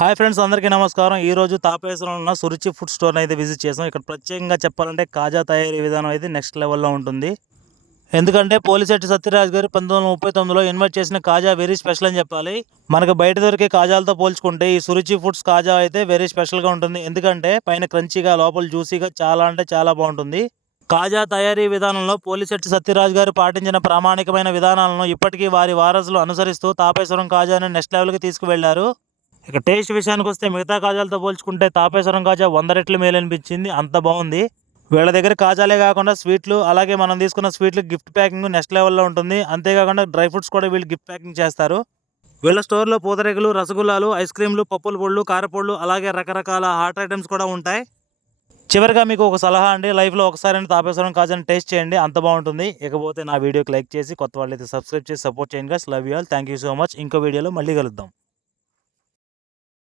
Hi friends అందరికీ నమస్కారం. ఈ రోజు తాపేశ్వరంలో ఉన్న సురుచి ఫుడ్ స్టోర్ అయితే విజిట్ చేసాం. ఇక్కడ ప్రత్యేకంగా చెప్పాలంటే కాజా తయారీ విధానం అయితే నెక్స్ట్ లెవెల్లో ఉంటుంది. ఎందుకంటే పోలిశెట్టి సత్యరాజ్ గారు పంతొమ్మిది వందల ముప్పై తొమ్మిదిలో ఇన్వైట్ చేసిన కాజా వెరీ స్పెషల్ అని చెప్పాలి. మనకు బయట దొరికే కాజాలతో పోల్చుకుంటే ఈ సురుచి ఫుడ్స్ కాజా అయితే వెరీ స్పెషల్గా ఉంటుంది. ఎందుకంటే పైన క్రంచీగా లోపల జ్యూసీగా చాలా అంటే చాలా బాగుంటుంది. కాజా తయారీ విధానంలో పోలిశెట్టి సత్యరాజ్ గారు పాటించిన ప్రామాణికమైన విధానాలను ఇప్పటికీ వారి వారసులు అనుసరిస్తూ తాపేశ్వరం కాజాను నెక్స్ట్ లెవెల్కి తీసుకువెళ్ళారు. ఇక టేస్ట్ విషయానికి వస్తే మిగతా కాజాలతో పోల్చుకుంటే తాపేశ్వరం కాజా వంద రెట్లు మేలనిపించింది. అంత బాగుంది. వీళ్ళ దగ్గర కాజాలే కాకుండా స్వీట్లు అలాగే మనం తీసుకున్న స్వీట్లు గిఫ్ట్ ప్యాకింగ్ నెక్స్ట్ లెవెల్లో ఉంటుంది. అంతేకాకుండా డ్రై ఫ్రూట్స్ కూడా వీళ్ళు గిఫ్ట్ ప్యాకింగ్ చేస్తారు. వీళ్ళ స్టోర్లో పూతరేకులు రసగుల్లాలు ఐస్ క్రీమ్లు పప్పుల పొళ్ళు కారపొళ్ళు అలాగే రకరకాల హాట్ ఐటమ్స్ కూడా ఉంటాయి. చివరిగా మీకు ఒక సలహా అండి. లైఫ్లో ఒకసారి తాపేశ్వరం కాజాని టేస్ట్ చేయండి. అంత బాగుంటుంది. ఇకపోతే నా వీడియోకి లైక్ చేసి కొత్త వాళ్ళైతే సబ్స్క్రైబ్ చేసి సపోర్ట్ చేయండి guys love you all thank you so much ఇంకో వీడియోలో మళ్ళీ కలుద్దాం.